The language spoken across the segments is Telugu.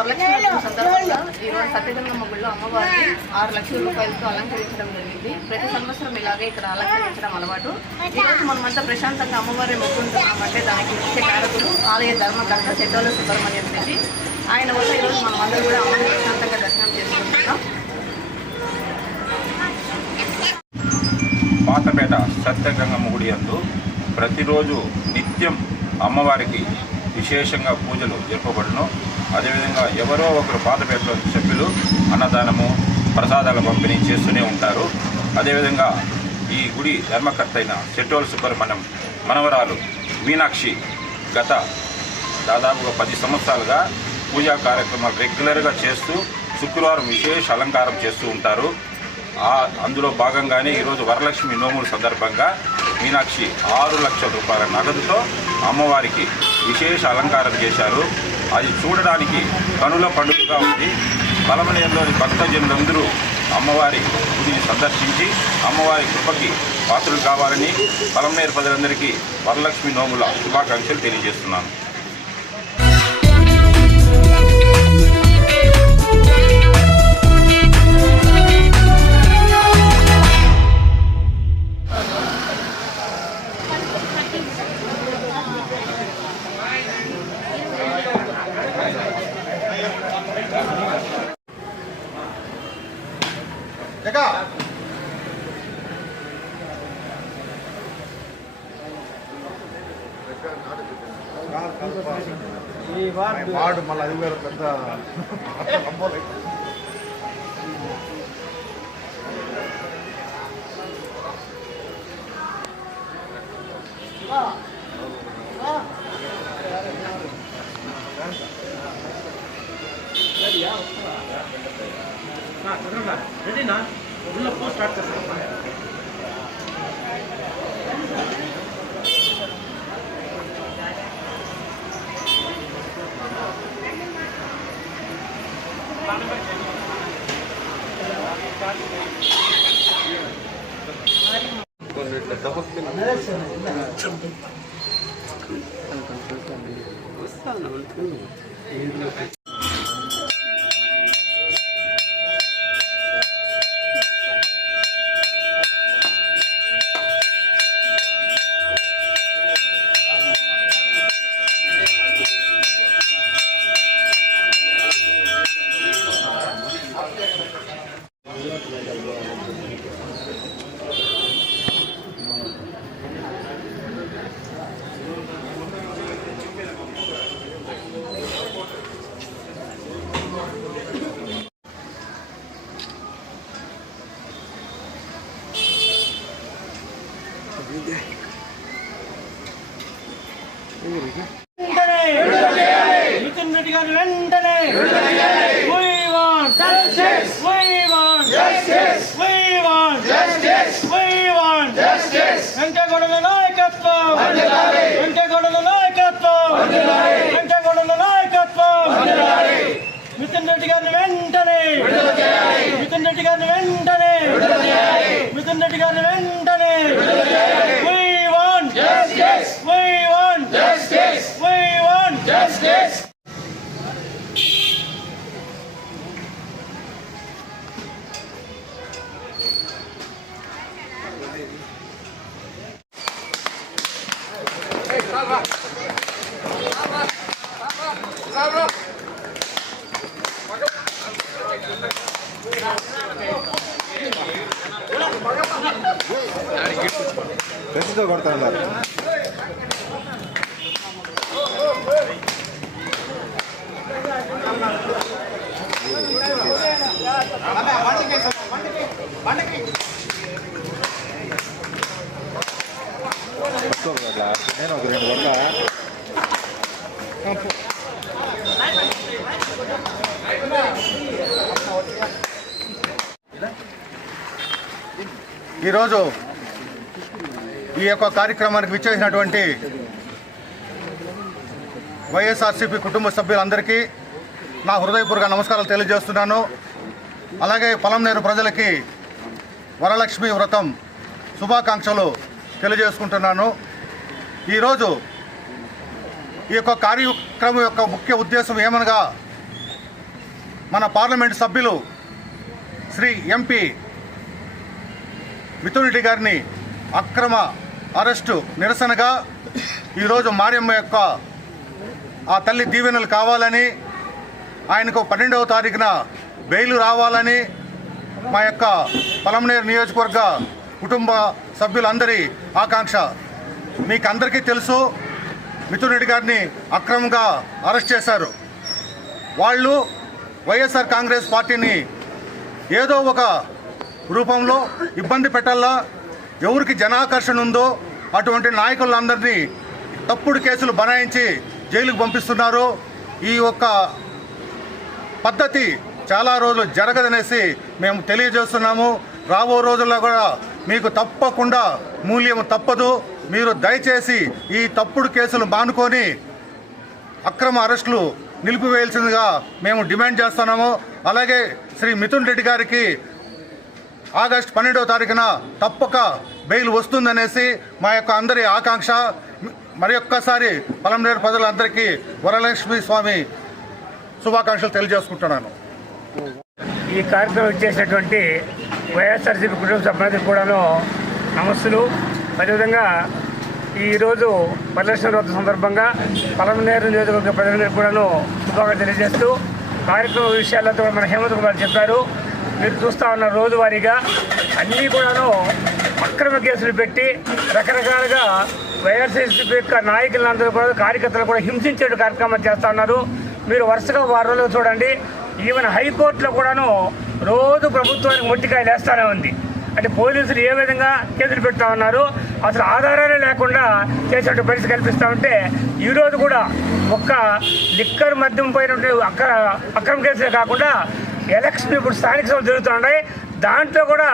వరలక్ష్మి సందర్భంగా ఈరోజు సత్యగంగమ్మ గుడిలో అమ్మవారిని 6 లక్షల రూపాయలతో అలంకరించడం జరిగింది. ప్రతి సంవత్సరం ఇలాగే ఇక్కడ అలంకరించడం అలవాటు. ఈరోజు మనమంతా ప్రశాంతంగా అమ్మవారిని మొక్కుంటున్నామంటే దానికి ముఖ్య కారకులు ఆలయ ధర్మకర్త సెట్టోల సుబ్రహ్మణ్యం రెడ్డి. ఆయన వల్ల ఈరోజు మనం అందరూ కూడా అమ్మవారిని ప్రశాంతంగా దర్శనం చేసుకుంటున్నాం. పాతపేట సత్యగంగమ్మ గుడి యందు ప్రతిరోజు నిత్యం అమ్మవారికి విశేషంగా పూజలు జరపబడును. అదేవిధంగా ఎవరో ఒకరు పాతపేటలో సభ్యులు అన్నదానము ప్రసాదాల పంపిణీ చేస్తూనే ఉంటారు. అదేవిధంగా ఈ గుడి ధర్మకర్త అయిన సెట్టోల సుబ్రహ్మణ్యం మనవరాలు మీనాక్షి గత దాదాపుగా 10 సంవత్సరాలుగా పూజా కార్యక్రమాలు రెగ్యులర్గా చేస్తూ శుక్రవారం విశేష అలంకారం చేస్తూ ఉంటారు. అందులో భాగంగానే ఈరోజు వరలక్ష్మి నోముల సందర్భంగా మీనాక్షి 6 లక్షల రూపాయల నగదుతో అమ్మవారికి విశేష అలంకారం చేశారు. అది చూడడానికి కనుల పండుగగా ఉంది. బలమనేరులోని భక్తజనులందరూ అమ్మవారి గుడిని సందర్శించి అమ్మవారి కృపకి పాత్రలు కావాలని బలమనేరు ప్రజలందరికీ వరలక్ష్మి నోముల శుభాకాంక్షలు తెలియజేస్తున్నాను. వాడు మళ్ళీ అది వేరే పెద్ద రెడీనా ఉள்ள పో స్టార్ట్ చేస్తాం. Justice. We want justice. We want justice. We want justice. వెంకటగౌడల నాయకత్వం వందనాలి. వెంకటగౌడల నాయకత్వం వందనాలి. వెంకటగౌడల నాయకత్వం వందనాలి. మిథున్ రెడ్డి గారిని వెంటనే విడుదల చేయాలి. మిథున్ రెడ్డి గారిని వెంటనే విడుదల చేయాలి. మిథున్ రెడ్డి గారిని వెంటనే విడుదల చేయాలి. We want justice. We want justice. We want justice. ప్రస్తుతం కొడతాను నేను ఒక 2 కొడతా. ఈరోజు ఈ యొక్క కార్యక్రమానికి విచ్చేసినటువంటి వైఎస్ఆర్సీపీ కుటుంబ సభ్యులందరికీ నా హృదయపూర్వక నమస్కారాలు తెలియజేస్తున్నాను. అలాగే పొలంనేరు ప్రజలకి వరలక్ష్మి వ్రతం శుభాకాంక్షలు తెలియజేసుకుంటున్నాను. ఈరోజు ఈ యొక్క కార్యక్రమం యొక్క ముఖ్య ఉద్దేశం ఏమనగా మన పార్లమెంటు సభ్యులు శ్రీ ఎంపీ మిథున్ రెడ్డి గారిని అక్రమ అరెస్టు నిరసనగా ఈరోజు మారియమ్మ యొక్క ఆ తల్లి దీవెనలు కావాలని, ఆయనకు 12వ తారీఖున బెయిల్ రావాలని మా యొక్క పొలంనేరు నియోజకవర్గ కుటుంబ సభ్యులందరి ఆకాంక్ష. మీకు అందరికీ తెలుసు, మిథున్ రెడ్డి గారిని అక్రమంగా అరెస్ట్ చేశారు. వాళ్ళు వైఎస్ఆర్ కాంగ్రెస్ పార్టీని ఏదో ఒక రూపంలో ఇబ్బంది పెట్టాలా, ఎవరికి జనాకర్షణ ఉందో అటువంటి నాయకులందరినీ తప్పుడు కేసులు బనాయించి జైలుకు పంపిస్తున్నారు. ఈ యొక్క పద్ధతి చాలా రోజులు జరగదనేసి మేము తెలియజేస్తున్నాము. రాబో రోజుల్లో కూడా మీకు తప్పకుండా మూల్యం తప్పదు. మీరు దయచేసి ఈ తప్పుడు కేసులు మానుకొని అక్రమ అరెస్టులు నిలిపివేయాల్సిందిగా మేము డిమాండ్ చేస్తున్నాము. అలాగే శ్రీ మిథున్ రెడ్డి గారికి ఆగస్టు 12వ తారీఖున తప్పక బెయిల్ వస్తుందనేసి మా యొక్క అందరి ఆకాంక్ష. మరి ఒక్కసారి పొలంనేరు ప్రజలందరికీ వరలక్ష్మి స్వామి శుభాకాంక్షలు తెలియజేసుకుంటున్నాను. ఈ కార్యక్రమం చేసినటువంటి వైఎస్ఆర్సీపీ కుటుంబ సభ్యులందరికీ కూడాను నమస్సులు. అదేవిధంగా ఈరోజు వరలక్ష్మి వ్రతం సందర్భంగా పొలంనేరు నియోజకవర్గ ప్రజలందరికీ కూడాను శుభాకాంక్షలు తెలియజేస్తూ కార్యక్రమ విషయాలతో మన హేమంత్ కుమార్ చెప్పారు. మీరు చూస్తూ ఉన్న రోజువారీగా అన్నీ కూడాను అక్రమ కేసులు పెట్టి రకరకాలుగా వైఎస్ఆర్సీపీ యొక్క నాయకులందరూ కూడా కార్యకర్తలు కూడా హింసించే కార్యక్రమాలు చేస్తూ ఉన్నారు. మీరు వరుసగా 6 రోజులు చూడండి. ఈవెన్ హైకోర్టులో కూడాను రోజు ప్రభుత్వానికి మొట్టికాయలు వేస్తూనే ఉంది. అంటే పోలీసులు ఏ విధంగా కేసులు పెడతా ఉన్నారు, అసలు ఆధారాలే లేకుండా చేసేటువంటి పరిస్థితి కల్పిస్తూ ఉంటే ఈరోజు కూడా ఒక్క లిక్కర్ మద్యం పోయినటువంటి అక్రమ కేసులే కాకుండా ఎలక్షన్ ఇప్పుడు స్థానిక సభలు జరుగుతున్నాయి. దాంట్లో కూడా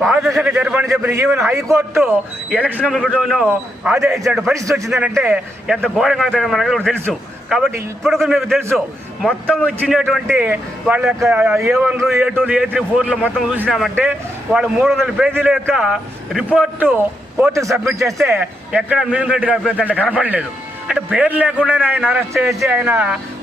పారదర్శకంగా జరపని చెప్పిన ఈవెన్ హైకోర్టు ఎలక్షన్ కమిషన్ ఆదేశించిన పరిస్థితి వచ్చిందనంటే ఎంత ఘోరంగా అవుతుందో మనకు కూడా తెలుసు. కాబట్టి ఇప్పుడు మీకు తెలుసు, మొత్తం ఇచ్చినటువంటి వాళ్ళ యొక్క A1లు A2లు A3 4లు మొత్తం చూసినామంటే వాళ్ళు 300 పేజీల యొక్క రిపోర్టు కోర్టుకు సబ్మిట్ చేస్తే ఎక్కడ మిథున్ రెడ్డి గారి పేరు అంటే కనపడలేదు. అంటే పేరు లేకుండానే ఆయన అరెస్ట్ చేసి ఆయన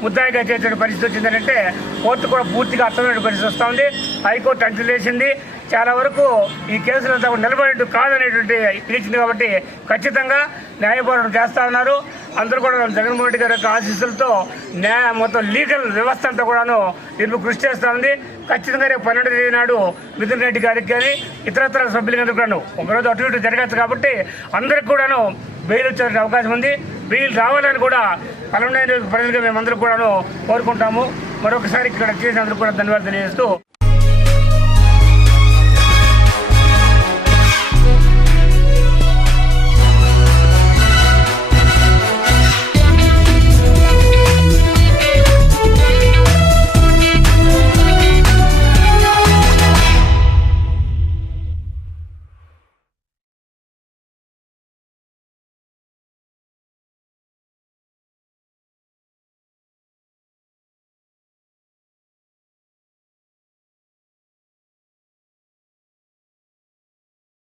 ముద్దాయిగా చేసే పరిస్థితి వచ్చిందంటే కోర్టు కూడా పూర్తిగా అర్థమైన పరిస్థితి వస్తూ ఉంది. హైకోర్టు అంచలేసింది. చాలా వరకు ఈ కేసులంతా నిలబడేట్టు కాదనేటువంటి పిలిచింది. కాబట్టి ఖచ్చితంగా న్యాయపోరాటం చేస్తూ ఉన్నారు. అందరూ కూడా జగన్మోహన్ రెడ్డి గారి యొక్క ఆశీస్సులతో మొత్తం లీగల్ వ్యవస్థ అంతా కూడాను దీనికి కృషి చేస్తూ ఉంది. ఖచ్చితంగా రేపు 12వ తేదీ నాడు మిథున్ రెడ్డి గారికి కానీ ఇతరత్ర సభ్యులకి కూడాను ఒకరోజు అటు ఇటు జరగచ్చు. కాబట్టి అందరికి కూడాను బెయిల్ వచ్చే అవకాశం ఉంది. బెయిల్ రావాలని కూడా పొలంనేరు ప్రజలుగా మేమందరూ కూడాను కోరుకుంటాము. మరొకసారి ఇక్కడ చేసినందుకు కూడా ధన్యవాదాలు తెలియజేస్తూ